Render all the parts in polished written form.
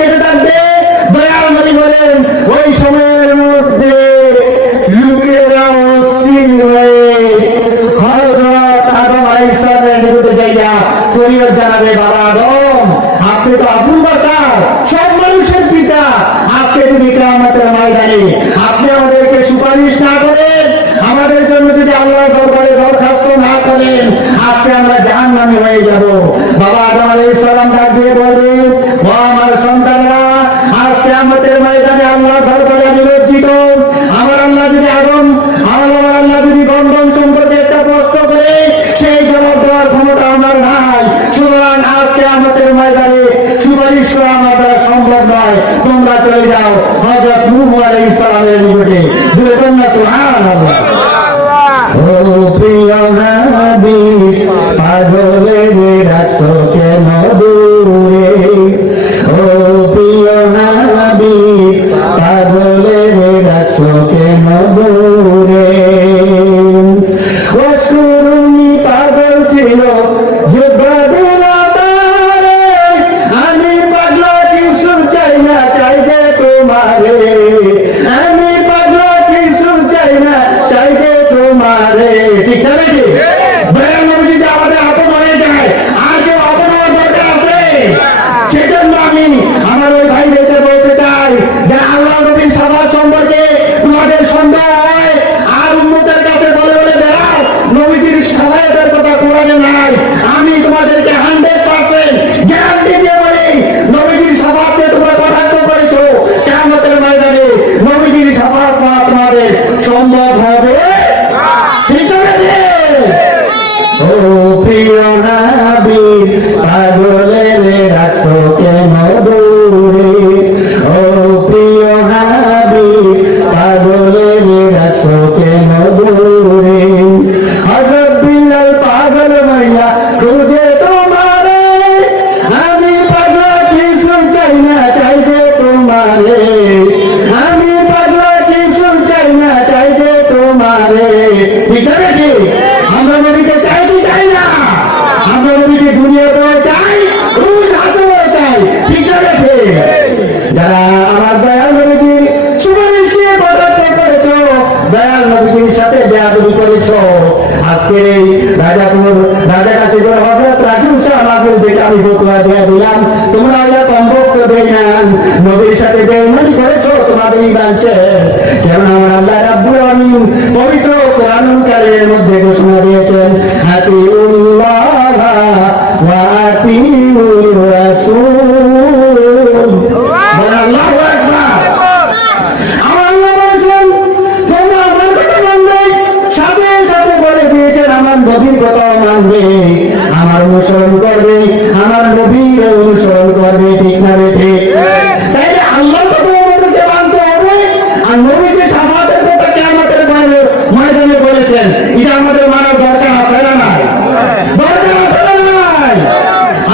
যেতে থাকবে। দয়াল নবী বলেন ওই সময়ের মধ্যে লোকেরা অস্থির হয়ে হযরত আদম আলাইহিস সালামের নিকটে যাইয়া ফরিয়াদ জানাবে, বাবা আদম, আপনি তো আবুল বাশার, সব মানুষের পিতা, আজকে যদি কিয়ামতের ময়দানে আপনি আমাদেরকে সুপারিশ না করেন, আমাদের জন্য যদি আল্লাহর দরবারে দরখাস্ত না করেন, আজকে আমরা জাহান্নামী হয়ে যাব। বাবা আদম আলাইহিস সালাম ডাক দিয়ে বলবেন, ও আমার সন্তানরা, আজ কিয়ামতের ময়দানে আল্লাহর দরবারে আমি লজ্জিত। আমার আল্লাহ যদি আল্লাহ যদি গন্ধম সম্পর্কে একটা প্রশ্ন করে, সেই জবাব দেওয়ার ক্ষমতা আমার নাই। সুতরাং আজ কিয়ামতের ময়দানে সুপারিশ করা আমার দ্বারা সম্ভব নয়, তোমরা চলে যাও হযরত নূহ আলাইহিস সালামের নিকটে। সুবহানাল্লাহ। ও প্রিয় নবী, পাগলে রাখছো কেন দূরে? ও প্রিয় নবী, পাগলে রাখছো কেন দূরে? অসুরুনি পাগল ছিল আমি পাগলা কিছু চাই না, চাই যে তোমারে। আমি পাগলা কিছু চাই না, চাই যে তোমারে। ঠিক আছে, দয়াল নবী যদি আমাদের আপন হয়ে যায়, আর কেউ আপন হওয়ার দরকার আছে? সেজন্য আমি আমার ওই ভাইদেরকে বলতে চাই, যে আল্লাহ নবীর সমাজ সম্পর্কে তোমাদের সন্দেহ হয় আর উম্মতের কাছে বলে বলে বেড়াও নবীজির সহায়তার কথা কোরআনে নাই, আমি তোমাদেরকে 100% গ্যারান্টি দিয়ে বলি, নবীজির সমাজে তোমরা কটাক্ষ করেছো, কিয়ামতের ময়দানে নবীজির সমাজ পাওয়া তোমাদের সম্ভব হবে। ঠিক আছে? ও প্রিয় নবী, পাগলে রাখছো কেন দূরে? ও প্রিয় নবী, পাগলে রাখছো কেন দূরে? হযরত বিলাল পাগল হইয়া খুঁজে তোমারে, আমি পাগলা কিছু চাই না, চাই যে তোমারে। আমি পাগলা কিছু চাই না, চাই যে তোমারে। ঠিক আছে, আমরা নবীকে চাই কি চাই না? আমরা নবীকে দুনিয়াতেও চাই, রুশ হাসেও চাই। ঠিক আছে, যারা আমার দয়াল নবীজির সুপারিশ নিয়ে কটাক্ষ করেছো, দয়াল নবীজির সাথে বেয়াদবি করেছো, আজকে রাজা কাছে করে হযরত রাজুল শাহ মাহফিল থেকে আমি ফতোয়া দিয়ে দিলাম, তোমরা ওইটা কমপক্ষে বেঈমান, নবীর সাথে বেঈমানি করেছো, তোমাদের ঈমান শেষ। কেন আমার আল্লাহ রাব্বুল আলামিন পবিত্র কোরআনুল কারীমের মধ্যে ঘোষণা দিয়েছেন, আতিউল্লাহ ওয়া আতিউর রাসূল। আল্লাহু আকবার। আমার আল্লাহ বলেছেন, তোমরা আমার কথা মানবে, সাথে সাথে বলে দিয়েছেন আমার নবীর কথাও মানবে, আমার অনুসরণ করবে, আমার নবীর অনুসরণ করবে। ঠিক না রে? ঠিক। তাই আল্লাহর কথা আমাদেরকে মানতে হবে, আর নবী যে শাফাতের কথা কিয়ামতের ময়দানে বলেছেন, এটা আমাদের মানার দরকার আছে না নাই? দরকার আছে না নাই?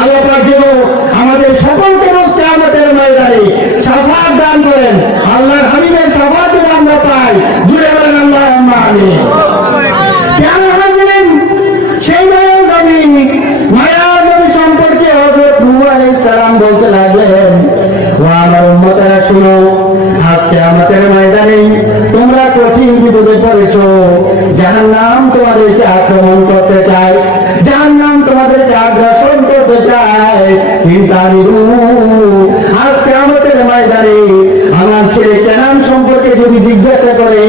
আল্লাহ পাক যেন আমাদের সকলকে কিয়ামতের ময়দানে শাফাত দান করেন, আল্লাহর হাবিবের শাফাত যেন আমরা পাই। জুড়ে বলেন আল্লাহুম্মা আমিন। সেই মায়ার নবী সম্পর্কে হযরত নূহ আলাইহিস সালাম বলতে লাগলেন, ও আমার উম্মতেরা শুনো, আজকে আমাদের ময়দানে তোমরা কঠিন বিপদে পড়েছো, জাহান্নাম তোমাদেরকে আক্রমণ করতে চায়, জাহান্নাম তোমাদেরকে আগ্রাসন করতে চায়। কিন্তু আমি আজকে আমাদের ময়দানে আমার ছেলে কেনান সম্পর্কে যদি জিজ্ঞাসা করে,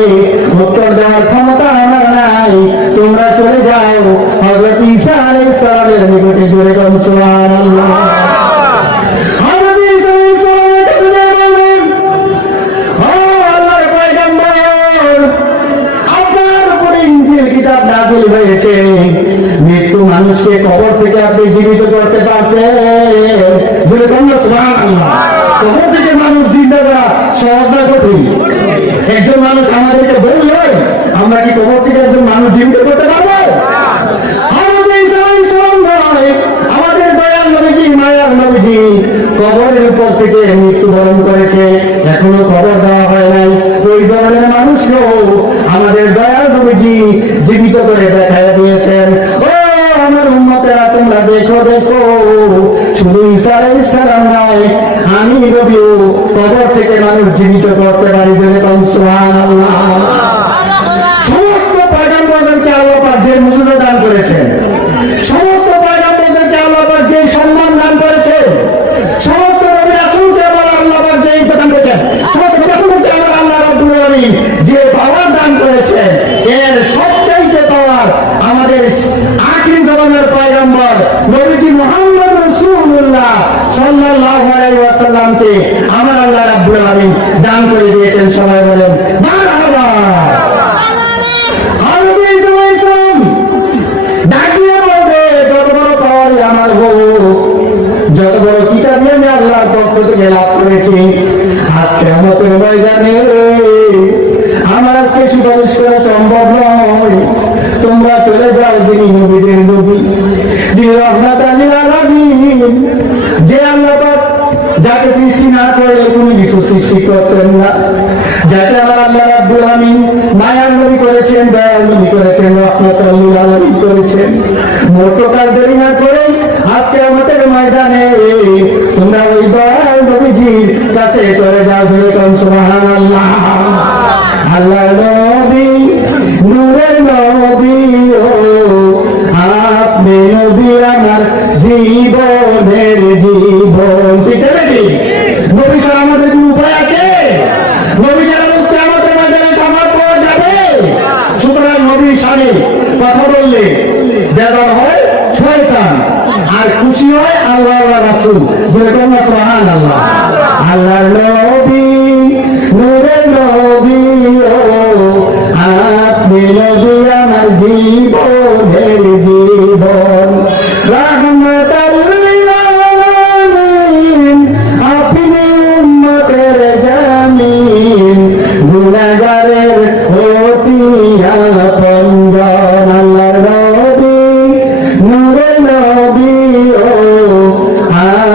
উত্তর দেওয়ার ক্ষমতা আমার নাই। তোমরা চলে যাও হযরত ঈসা আলাইহিস সালামের নিকটে। জোরে বলুন সুবহানাল্লাহ। হযরত ঈসা আলাইহিস সালামের কাছে বললেন, ও আল্লাহর পয়গম্বর, আপনার উপরে ইনজিল কিতাব নাযিল হয়েছে, মৃত্যু মানুষকে কবর থেকে আপনি জীবিত করতে পারতেন। জোরে বলুন সুবহানাল্লাহ। কবর থেকে মানুষ জিন্দা করা সহজ না কঠিন? একজন মানুষ আমাদেরকে বললে আমরা কি কবর থেকে একজন মানুষ জীবিত করতে পারবো? আমাদের দয়াল নবীজি, মায়ার নবীজি কবরের উপর থেকে মৃত্যুবরণ করেছে, এখনো কবর দেওয়া হয় নাই। ওই ধরনের মানুষকেও আমাদের দয়াল নবীজি জীবিত করে দেখা দিয়েছেন। ও আমার উম্মতেরা তোমরা দেখো দেখো, শুধু ঈসা আলাইহিস সালাম নয়, আমি নবীও কবর থেকে মানুষ জীবিত করতে পারি। জোরে বলুন সুবহানাল্লাহ। সমস্ত পয়গম্বরদেরকে আল্লাহ পাক যে মুজিজা দান করেছেন, সমস্ত পয়গম্বরদেরকে আল্লাহ পাক যে সম্মান দান করেছেন, সমস্ত নবী রাসূলকে আল্লাহ পাক যে ইজ্জত দান করেছেন, সমস্ত রাসূলকে আল্লাহ রাব্বুল আলামিন যে পাওয়ার দান করেছেন, এর সবচাইতে পাওয়ার আমাদের আখির জামানার পয়গম্বর নবীজি মুহাম্মদ রাসূলুল্লাহ সাল্লাল্লাহু আলাইহি ওয়াসাল্লামকে আমার আল্লাহ রাব্বুল আলামিন দান করে দিয়েছেন। সবাই বলেন মারহাবা। যত বড় কিতাবই আমি আল্লাহর পক্ষ থেকে লাভ করেছি, আজকে আমাদের ময়দানে আমার আজকে সুপারিশ করা সম্ভব নয়। তোমরা চলে যাও যিনি নবীদের নবী, যিনি রাহমাতুল লিল আলামিন, যে আল্লাহ পাক যাকে সৃষ্টি না করলে কোনো কিছু সৃষ্টি করতেন না, যাকে আমার আল্লাহ রাব্বুল আলামিন মায়ার নবী করেছেন, দয়ার নবী করেছেন, রাহমাতুল লিল আলামিন করেছেন। মর্তকাল দেরি না করে আজকে আমাদের ময়দানে তোমরা ওই দয়াল নবীজির কাছে চলে যাও। ধরে কোন সুবহানাল্লাহ। আল্লাহ নবী নূরের নবী, ও আপনি নবী আমার জীবনের জীবন। ঠিক আছে, নবী ছাড়া আমাদের কোনো উপায় আছে? নবী ছাড়া বুঝতে আমাদের ময়দানে সামাল পাওয়া যাবে? সুতরাং নবীর সামনে কথা বললে বেদন হয় শয়তান, আর খুশি হয় আল্লাহ রাসূল। যেরকম সুবহানাল্লাহ। আল্লাহ নবী নূরের নবী, ও আপনি নবী আমার জীবনের জীবন। রাহমাতুল লিল আলামিন, আপনি উম্মতের জামিন, গুনাহগারের অতি আপনজন। আল্লাহ নবী নূরের নবী, ও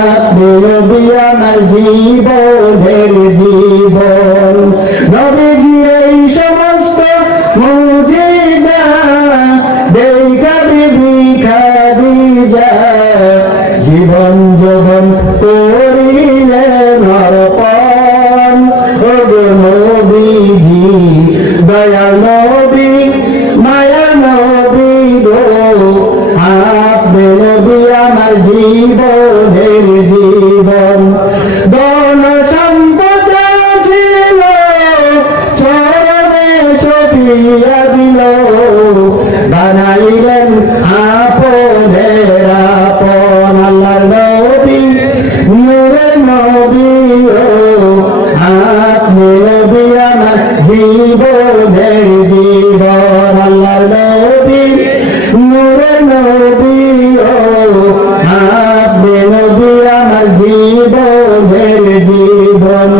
আপনি নবী আমার জীবনের জীবন। নবীজির এই সমস্ত মুজিজা দেখা বিবি খাদিজা জীবন যৌবন করিলেন অর্পণ। ও গো নবীজি দয়াল নবী মায়া নবী গো, আপনি নবী আমার জীবনের জীবন। ধন সম্পদ ছিল চরণে সপিয়া দিল, বানাইলেন আপনের আপন। আল্লাহর নবী নূরের নবী, ও আপনি নবী আমার জীবনের জীবন। আল্লাহর নবী নূরের নবী, ও আপনি নবী আমার জীবনের জীবন।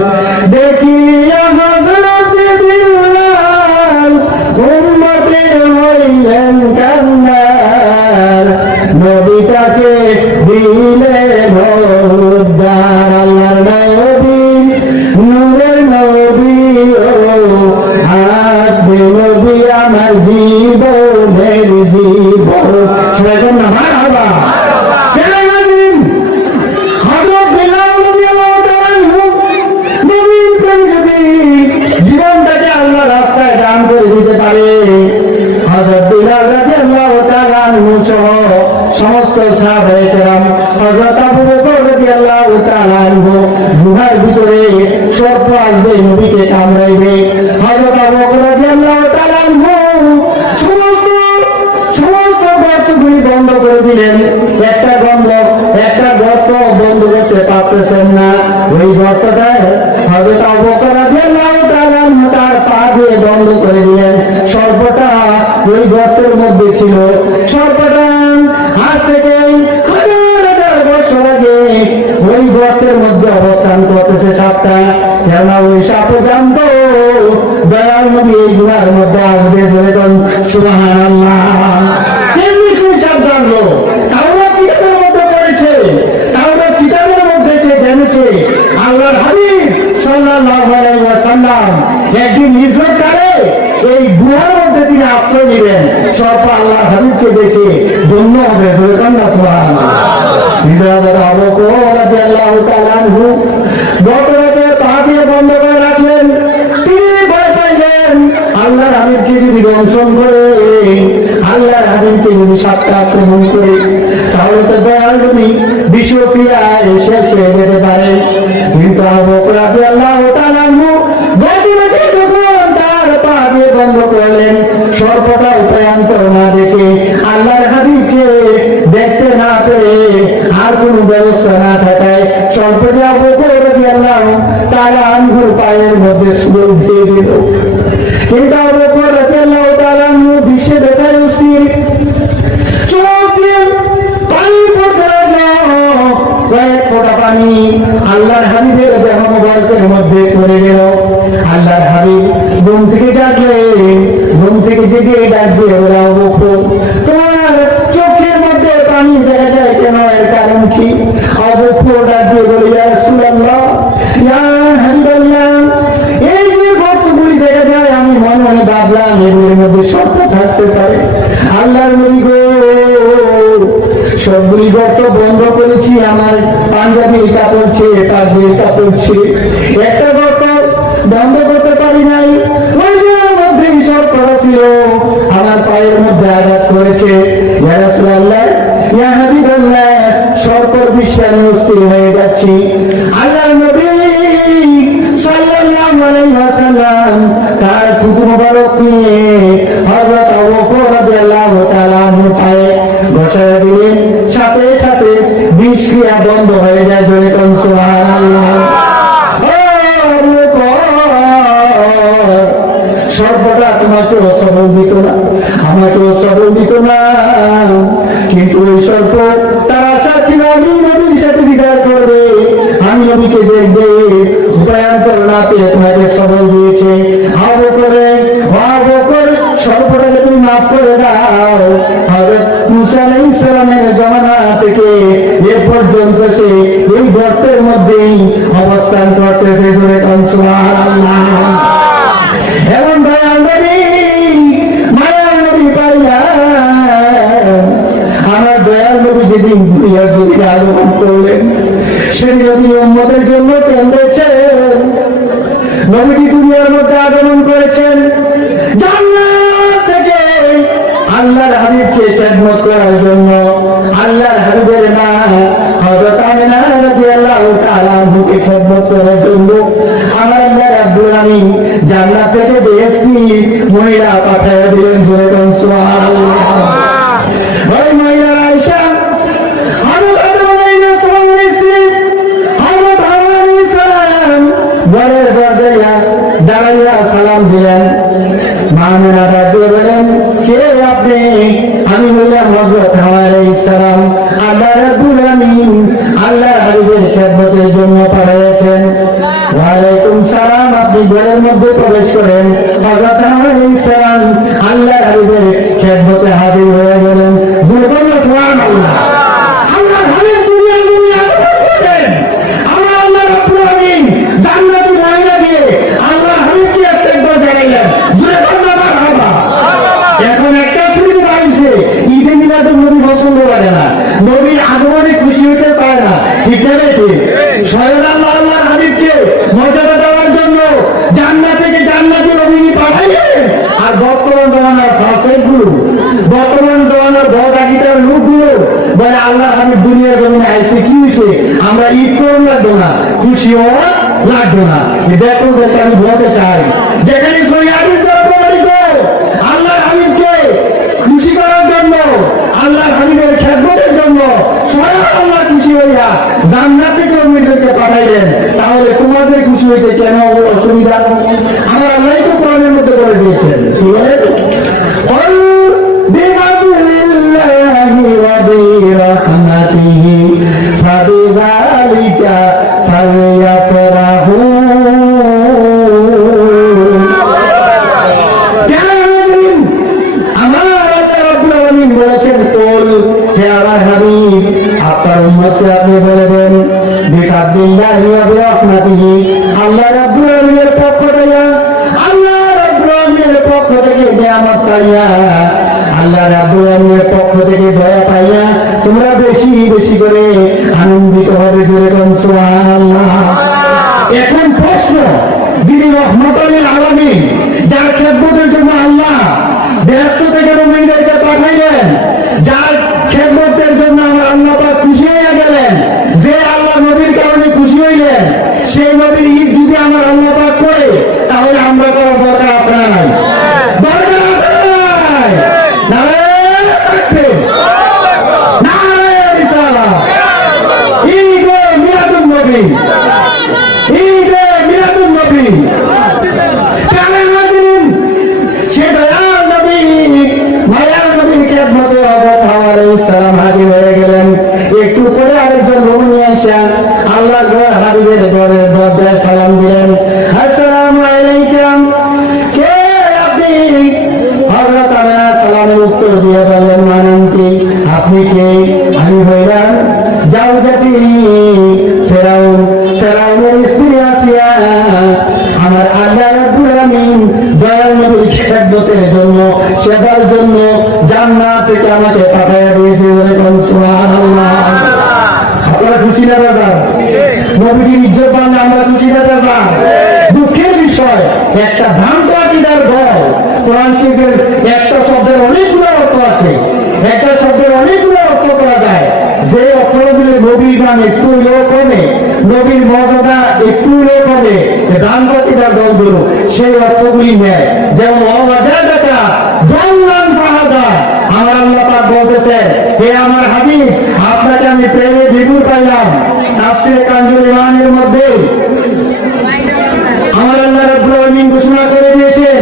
দেখিয়া হযরত বিল্লাল উম্মতের হইলেন কান্নার, নবীটাকে দিলেন উদ্ধার। আল্লাহর নবী নূরের নবী, ও আপনি নবী আমার জীবনের জীবন। সেরকম না মারহাবা। জীবনটাকে আল্লাহ রাস্তায় দান করে দিতে পারে, হযরত বিলাল রাদিয়াল্লাহু তাআলা আনহু সহ সমস্ত সাহাবায়ে কেরাম, হযরত আবু বকর রাদিয়াল্লাহু তাআলা আনহু গুহার ভিতরে সর্প আসবে, নবীকে কামড়াইবে। হযরত আবু বকর রাদিয়াল্লাহু তাআলা আনহু সমস্ত গর্তগুলি বন্ধ করে দিলেন। একটা গর্ত বন্ধ করতে পারতেছেন না। ওই গর্তটায় হযরত আবু বকর রাদিয়াল্লাহু তাআলা আনহু তার পা দিয়ে বন্ধ করে দিলেন। সর্পটা ওই গর্তের মধ্যে ছিল। সর্পটা আজ থেকে হাজার বছর আগে ওই গর্তের মধ্যে অবস্থান করতেছে সাপটা। কেননা ওই সাপ জানতো দয়াল নবী এই গুহার মধ্যে আসবে। যেরকম সুবহানাল্লাহ। কেমনি সেই সাপ জানলো? তাওরাত কিতাবের মধ্যে পড়েছে, তাওরাত কিতাবের মধ্যে সে জেনেছে আল্লাহর হাবিব সাল্লাল্লাহু আলাইহি ওয়াসাল্লাম একদিন হিজরত করে এই গুহার মধ্যে মধ্যে তিনি আশ্রয় নেবেন, সর্প আল্লাহ হাবিবকে দেখে ধন্য হবে। সুবহানাল্লাহ, সুবহানাল্লাহ। আবু বকর রাদিয়াল্লাহু তাআলা আনহু বকরকে পা দিয়ে বন্ধ করে রাখলেন। তিনি ভয় পাইলেন আল্লাহর হাবিবকে যদি দংশন করে, আল্লাহর হাবিবকে যদি সাপটা আক্রমণ করে, তাহলে তো দয়াল নবী বিষক্রিয়ায় শেষ হয়ে যেতে পারে। কিন্তু আবু বকর রাদিয়াল্লাহু তাআলা আনহু বকরকে যখন তার পা দিয়ে বন্ধ করলেন, সর্বদা উপায়ান্তর না দেখে, আল্লাহর হাবিবকে দেখতে না পেরে, আর কোন ব্যবস্থা না থাকায় সর্বদা আবু বকর রাদিয়াল্লাহু তাআলা আনহুর পায়ের মধ্যে সুর দিয়ে দিল। কিন্তু আবু বকর রাদিয়াল্লাহু তাআলা আনহু বিশ্বে ব্যথায় অস্থির, চোখ দিয়ে পানি পড়তে লাগলো, কয়েক ফোঁটা পানি আল্লাহর হাবিবের দেহ মোবারকের মধ্যে পড়ে গেল। আল্লাহর হাবিব ঘুম থেকে জাগলেন, ঘুম থেকে জেগে ডাক দিয়ে বলে, আবু বকর, তোমার চোখের মধ্যে পানি দেখা যায় কেন, এর কারণ কি? আবু বকর ডাক দিয়ে বলে, ইয়া রাসূলুল্লাহ, ইয়া হাবিবাল্লাহ, এই যে গর্তগুলি দেখা যায়, আমি মনে মনে ভাবলাম এগুলির মধ্যে স্বপ্ন থাকতে পারে। আল্লাহর নবী গো, সবগুলি গর্ত বন্ধ করেছি, আমার পাঞ্জাবির কাপড় ছেড়ে, পাগড়ির কাপড় ছেড়ে একটা গর্ত বন্ধ করতে পারি নাই। ওই মধ্যে সর্পটা ছিল, আমার পায়ের মধ্যে আঘাত করেছে। ইয়া রাসূলুল্লাহ, ইয়া হাবিবাল্লাহ, সর্পর বিশ্বাসে অস্থির হয়ে যাচ্ছি। আল্লাহর নবী সাল্লাল্লাহু আলাইহি ওয়াসাল্লাম তার থুতু মোবারক নিয়ে হযরত আবু বকর রাদিয়াল্লাহু তাআলা আনহুর পায়ে ঘষা দিলেন, সাথে সাথে বিষক্রিয়া বন্ধ হয়ে যায়। জোরে কোন সুবহানাল্লাহ। সর্বদা তোমাকেও সবল দিত না, আমাকেও সবল দিত না, কিন্তু ওই সর্প তার আশা ছিল আমি নবীর সাথে দিদার করবে, আমি নবীকে দেখবে, উপায়ান্তর না পেয়ে তোমাকে সবল দিয়েছে। আবু বকর, সর্পটাকে তুমি মাফ করে দাও। হযরত মুসা আলাইহিস সালামের জামানা থেকে এ পর্যন্ত সে এই গর্তের মধ্যেই অবস্থান করতেছে। জোরে কোন সুবহানাল্লাহ। এবং দয়াল নবী, মায়ার নবী পাইয়া, আমার দয়াল নবী যেদিন দুনিয়ার জমিনে আগমন করলেন, সেদিন তিনি উম্মতের জন্য কেঁদেছেন। নবীজি দুনিয়ার মধ্যে আগমন করেছেন জান্নাত থেকে আল্লাহর হাবিবকে খেদমত করার জন্য। আল্লাহর হাবিবের মা হযরত আমিনা রাদিয়াল্লাহু তাআলা আনহাকে খেদমত করার জন্য আমার আল্লাহ রাব্বুল আলামিন জান্নাত থেকে বেহেশতি মহিলা পাঠিয়ে দিলেন। জোরে কোন সুবহানাল্লাহ। ওই মহিলা আয়েশা ঘরের দরজায় দাঁড়াইয়া সালাম দিলেন। মা আমিনা রাদিয়াল্লাহু বলেন, কে আপনি? আমি বললাম হযরত হাওয়া আলাইহিস সালাম আল্লাহ রাব্বুল আলামিন আল্লাহর হাবিবের খেদমতের জন্য পাঠিয়েছেন। ওয়া আলাইকুম সালাম, আপনি ঘরের মধ্যে প্রবেশ করেন। হযরত হাওয়া আলাইহিস সালাম আল্লাহর হাবিবের খেদমতে হাজির হয়ে গেলেন। সুবহানাল্লাহ। আল্লাহর হাবিব দুনিয়ার জমিনে আগমন করলেন। আমরা আল্লাহ রাব্বুল আলামিন জান্নাতি মহিলা দিয়ে আল্লাহর হাবিবকে একবার জানাইলেন। জোরে বলুন মারহাবা। এখন একটা স্মৃতি বাড়ছে, ঈদে মিলাদুন নবী পছন্দ করে না, নবীর আগমনে খুশি হতে পারে না, ঠিক না? স্বয়ং আল্লাহ আল্লাহর হাবিবকে মর্যাদা দেওয়ার জন্য জান্নাত থেকে জান্নাতি নবী পাঠাইলেন। আর বর্তমান জমানার ফাসিকগুলো, বর্তমান জমানার বদাগিটার লোকগুলো বলে আল্লাহ হাবিব দুনিয়ার জমিনে আইছে, কি হয়েছে, আমরা ঈদ করুন লাগবো না, খুশি হওয়া লাগবো না। দেখুন, আমি বলতে চাই, যেখানে সহি হাদিসে প্রমাণিত আল্লাহর হাবিবকে খুশি করার জন্য, আল্লাহর হাবিবের খেদমতের জন্য স্বয়ং আল্লাহ খুশি হইয়া জান্নাত থেকে উম্মতকে পাঠাইলেন, তাহলে তোমাদের খুশি হইতে কেন অসুবিধা? আমার আল্লাহ তো কোরআনের মধ্যে বলে দিয়েছেন, কি বলে? বিফাদলিল্লাহি ওয়া বিরহমাতিহি ফাবিযালিকা ফালইফরাহু। আপনার উম্মতকে আপনি বলবেন বিফাদলিল্লাহি ওয়া বিরহমাতিহি, আল্লাহ রাব্বুল আলামিনের পক্ষ থেকে, আল্লাহ রাব্বুল আলামিনের পক্ষ থেকে দেয়া নিয়ামত পাইয়া, আল্লাহ রাব্বুল আলামিনের পক্ষ থেকে দয়া পাইয়া তোমরা বেশি বেশি করে আনন্দিত হবে। জোরে বলুন সুবহানাল্লাহ। এখন প্রশ্ন, যিনি রহমতুল আলামিন, যার খেদমতের জন্য আল্লাহ ব্যস্ত থেকে মুমিনদেরকে পাঠাইলেন, যার খেদমতের জন্য আমার আল্লাহ পাক খুশি হয়ে গেলেন, যে আল্লাহ নবীর কারণে খুশি হইলেন, সেই নবীর ঈদ যদি আমার আল্লাহ পাক করে, তাহলে আমরা করার দরকার আছে না নাই? দরকার আছে না নাই? নারে তাকবীর, নারে রিসালাত। ঈদে মিলাদুন নবী, ঈদে মিলাদুন নবী। কারণ হাজিরিন, সে দয়াল নবী, মায়ার নবীর খেদমতে হযরত হাওয়া আলাইহিস সালাম হাজির হয়ে গেলেন। একটু পরে আরেকজন রুমে এসে আল্লাহর ঘর হাবিবের ঘরের দরজায় সালাম দিলেন, আসসালামু আলাইকুম, কে আপনি? হযরত আমিনা সালামের উত্তর দিয়ে বললেন, মানন্তি, আপনি কে? আমি হইলাম জাওজাতি ফেরাউন, ফেরাউনের স্ত্রী আসিয়া। আমার আল্লাহ রাব্বুল আলামিন দয়াল নবীর খেদমতের জন্য, সেবার জন্য জান্নাত থেকে আমাকে পাঠাইয়া দিয়েছে। সুবহানাল্লাহ। আপনারা খুশি না বাজার? নবীজির ইজ্জত বাংলা আমরা খুশি না বাজার? দুঃখের বিষয়, একটা ভ্রান্ত আকীদার দল কোরআন শরীফের একটা শব্দের অনেকগুলো অর্থ আছে, একটা শব্দের অনেকগুলো অর্থ করা যায়। যে অর্থগুলি নবীর নাম একটু হলেও কমে, নবীর মর্যাদা একটু হলেও কমে, ভ্রান্ত আকীদার দলগুলো সেই অর্থগুলি নেয়। যেমন অবাজাদাকা দল্লান ফাহাদা, আমার আল্লাহ পাক বলতেছেন, হে আমার হাবিব, আপনাকে আমি প্রেমে বিভোর পাইলাম। তাফসীরে কানজুল ইমানের মধ্যে আমার আল্লাহ রাব্বুল আলামিন ঘোষণা করে দিয়েছেন,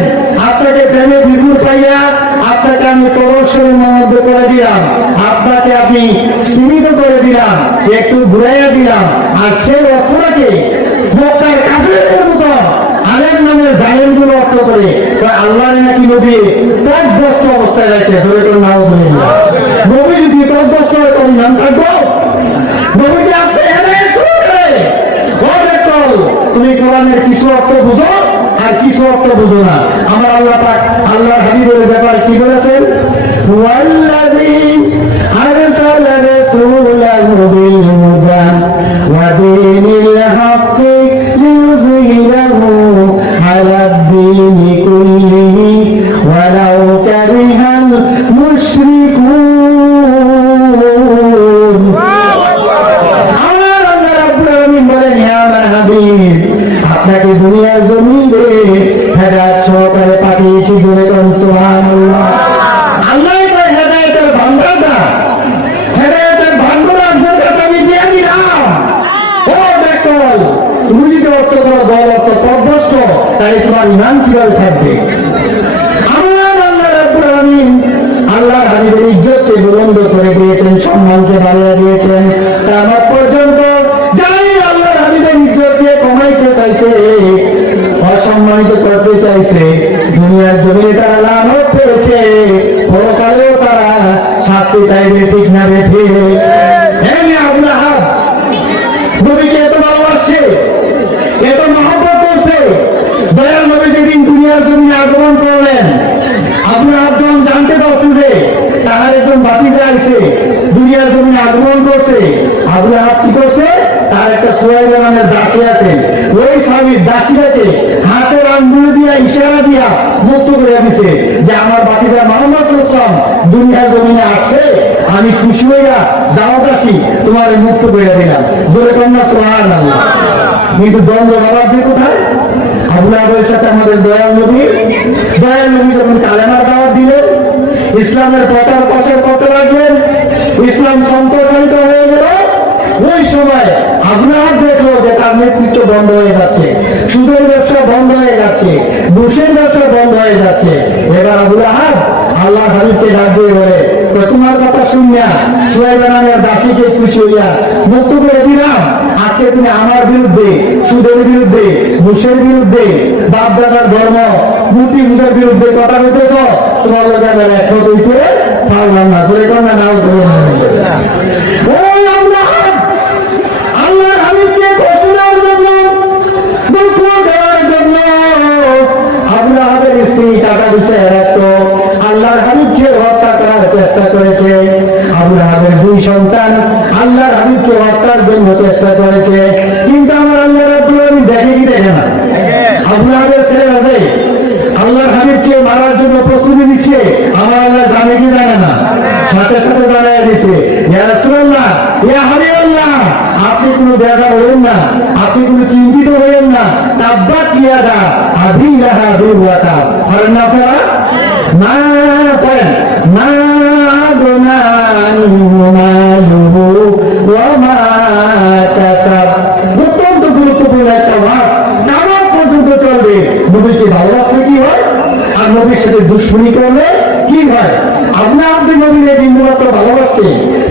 আপনাকে প্রেমে বিভোর পাইয়া আপনাকে আমি প্রদর্শনের মধ্যে করে দিলাম, আপনাকে আমি সীমিত করে দিলাম, একটু ঘুরাইয়া দিলাম। আর সেই অর্থটাকে মক্কার কাফেরদের মতো আলেম নামের জালেমগুলো অর্থ করে আল্লাহ নাকি নবী পথভ্রষ্ট অবস্থায় রয়েছে। সরে করে নাও বলে নবী যদি পথভ্রষ্ট হয় তখন নাম থাকবো? নবীকে আসছে হেদায়েত শুরু করে, ও দেখো তুমি কোরআনের কিছু অর্থ বুঝো আর কিছু অর্থ বুঝো না। আমার আল্লাহ পাক আল্লাহর হাবিবের ব্যাপারে কি বলেছেন? ওয়াল্লাযী আরসালা রাসূলাহু বিল হুদা ওয়া দীনিল হাক্কি লিইয়ুযহিরাহু আলাদ দীনি কুল্লিহি ওয়ালাউ কারিহাল মুশরিকুন। আমার আল্লাহ রাব্বুল আলামিন বলেন, হে আমার হাবিব, আপনাকে দুনিয়ার জমিনে হেদায়েত সহকারে পাঠিয়েছি। জোরে বলুন সুবহানাল্লাহ। আল্লাহ তার হেদায়েতের ভান্ডারটা, হেদায়েতের ভান্ডার আপনার কাছে আমি দিয়ে দিলাম। ও দেখো, তুমি যদি অর্থ করো দল অর্থ পথভ্রষ্ট, তাই তোমার ইমান কিভাবে থাকবে? আমার আল্লাহ রাব্বুল আলামিন আল্লাহর হাবিবের ইজ্জতকে বুলন্দ করে দিয়েছেন, সম্মানকে বাড়িয়ে দিয়েছেন। কিয়ামত পর্যন্ত যাই আল্লাহর হাবিবের ইজ্জতকে কমাইতে চাইছে, অসম্মানিত করতে চাইছে, দুনিয়ার জমিনে তারা লানত পেয়েছে, পরকালেও তারা শাস্তি চাইবে। ঠিক না বেঠে? আবুল আহাব নবীকে এত ভালোবাসছে, এত মহব্বত করছে, দয়াল নবী যেদিন দুনিয়ার জমিনে আগমন করলেন, আবুল আহাব যখন জানতে পারছে যে তাহার একজন ভাতিজা আইছে, দুনিয়ার জমিনে আগমন করছে, আবুল আহাব কি করছে? তার একটা সুহাইবা নামের দাসী আছে, ওই স্বামীর দাসীটাকে হাতের আঙ্গুল দিয়া ইশারা দিয়া মুক্ত করে দিছে যে আমার ভাতিজা মুহাম্মদ সাল্লাল্লাহু আলাইহি ওয়াসাল্লাম দুনিয়ার জমিনে আসছে, আমি খুশি হইয়া যাওয়া দাসী তোমার মুক্ত করে দিলাম। জোরে কন্যা সুবহানাল্লাহ। কিন্তু দ্বন্দ্ব বাবার যে কোথায়? আবুল আহাবের সাথে আমাদের দয়াল নবী যখন কালেমার দাওয়াত দিলেন, ইসলামের প্রচার প্রসার করতে লাগলেন, ইসলাম সম্প্রসারিত হয়ে গেল, ওই সময় আবুল আহাব দেখলো যে তার নেতৃত্ব বন্ধ হয়ে যাচ্ছে, সুদের ব্যবসা বন্ধ হয়ে যাচ্ছে, ঘুষের ব্যবসা বন্ধ হয়ে যাচ্ছে। এবার আবুল আহাব আল্লাহ হাবিবকে ডাক দিয়ে বলে, তোমার কথা শুনিয়া সুহাইবা নামের দাসীকে খুশি হইয়া মুক্ত করে দিলাম। আজকে তুমি আমার বিরুদ্ধে, সুদের বিরুদ্ধে, ঘুষের বিরুদ্ধে, বাপ দাদার ধর্ম, মূর্তি পূজার বিরুদ্ধে কথা বলতেছ, তোমার লোক একমত হইতে পারলাম না। জোরে কন্যা নাও জোরে আল্লাহর হাবিবকে ঘোষণার জন্য, দুঃখ দেওয়ার জন্য আবুল আহাবের স্ত্রী টাকা দিছে, জন্য প্রস্তুতি নিচ্ছে, আমার আল্লাহ জানে কি জানে না? সাথে সাথে জানাই দিছে, ইয়া রাসূলুল্লাহ, ইয়া হাবিবাল্লাহ, আপনি কোনো বেজার হবেন না, আপনি কোনো চিন্তিত হবেন না। তাব্বাত ইয়াদা আবি লাহাবি ওয়া তাব, করেন না আপনারা? মা করেন, মা আদনা আনহু মালুহু ওয়া মা কাসাব। অত্যন্ত গুরুত্বপূর্ণ একটা ওয়াজ, কেমন পর্যন্ত চলবে? নবীকে ভালোবাসলে কি হয়, আর নবীর সাথে দুশ্মনী করলে কি হয়? আপনার আপনি নবীর এই বিন্দুমাত্র ভালোবাসছে,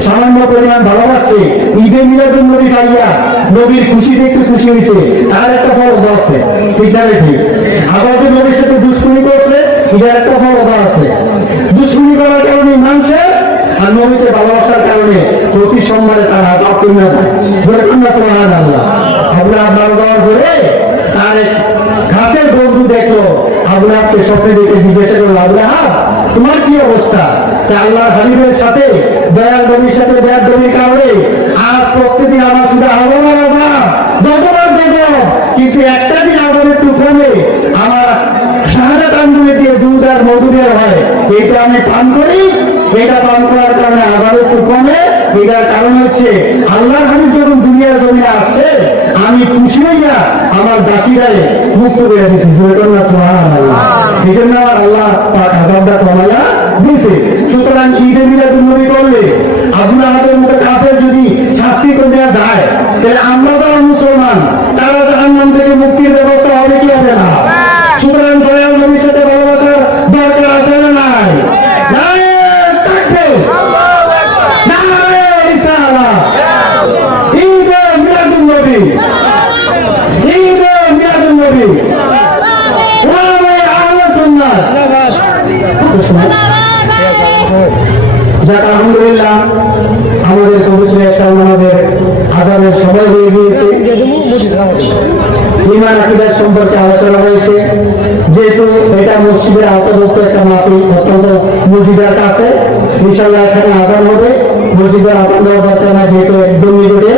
সামান্য পরিমাণ ভালোবাসছে, ঈদে মিলাদুন নবী খাইয়া নবীর খুশিতে একটু খুশি হয়েছে, তার একটা ফরজ আছে, ঠিক না ঠিক? আবার যে নবীর সাথে দুশ্মনী করছে, এটার একটা ফরজ আছে। দুশ্মনী করার কারণে মানুষে, আর নবীকে ভালোবাসার কারণে প্রতি সোমবারে তার আযাব কমে যায়। সুবহানাল্লাহ। আমরা আপনার দেওয়ার পরে তার কাছের বন্ধু দেখলো, আবুলাহকে স্বপ্নে দেখে জিজ্ঞাসা করলো, আবুলাহ তোমার কি অবস্থা? আল্লাহ হাবিবের সাথে, দয়াল নবীর সাথে বেয়াদবির কারণে আজ প্রত্যেকদিন আমার শুধু আবহাওয়ার অভাব, যতবার দেখো, কিন্তু একটা দিন আবার একটু কমে আমার শাহাদাত আঙ্গুলে দিয়ে দুধ আর মধু বের হয়, এটা আমি পান করি। এটা পান করার কারণে আবার একটু কমে, এটার কারণ হচ্ছে আল্লাহ হাবিব যখন দুনিয়ার জমিনে আসছে, আমি খুশি হইয়া আমার দাসীরাই মুক্ত করে দিচ্ছি। সুবহানাল্লাহ। এই জন্য আমার আল্লাহ পাক আযাবটা কমাইয়া দিয়েছে। সুতরাং ঈদে মিলাদুন নবী করলে আপনাদের মতো কাফের যদি শাস্তি করে দেওয়া যায়, তাহলে আমরা যারা মুসলমান তারা জাহান্নাম থেকে মুক্তির ব্যবস্থা হবে কি হবে না? সুতরাং দয়াল নবীর সাথে ভালোবাসার দরকার আছে না নাই? যাক আলহামদুলিল্লাহ, আমাদের পবিত্র একটা আমাদের আযানের সময় হয়ে গিয়েছে। ঈমান আকীদা সম্পর্কে আলোচনা হয়েছে। যেহেতু এটা মসজিদের আওতাভুক্ত একটা মাহফিল, অত্যন্ত মসজিদের কাছে, ইনশাআল্লাহ এখানে আযান হবে। মসজিদের আযান দেওয়ার দরকার না, যেহেতু একদম নিকটে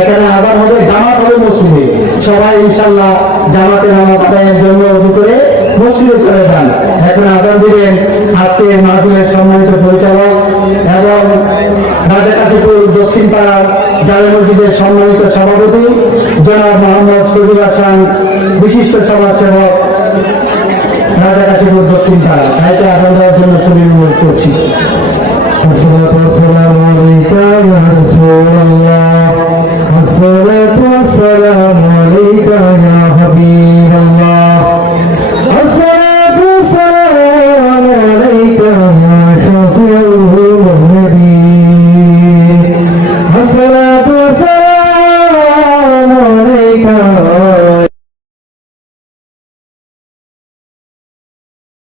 এখানে আযান হবে, জামাত হবে মসজিদে। সবাই ইনশাআল্লাহ জামাতে নামাজ আদায়ের জন্য ওযু করে মসজিদে চলে যান। এখন আযান দিবেন আজকে মাহফিলের সম্মানিত পরিচালক এবং রাজাকাশীপুর দক্ষিণ পাড়ার জামে মসজিদের সম্মানিত সভাপতি জনাব মোহাম্মদ সজিব হাসান, বিশিষ্ট সমাজসেবক রাজাকাশীপুর দক্ষিণ পাড়া, তাইকে আযান দেওয়ার জন্য সবাই অনুরোধ করছি। আসসালাতু ওয়াসসালামু আলাইকা ইয়া রাসূলুল্লাহ, আসসালাতু ওয়াসসালামু আলাইকা ইয়া হাবিবাল্লাহ, আসসালাতু ওয়াসসালামু আলাইকা ইয়া শাফিউল মুহতাদিন, আসসালাতু ওয়াসসালামু আলাইকা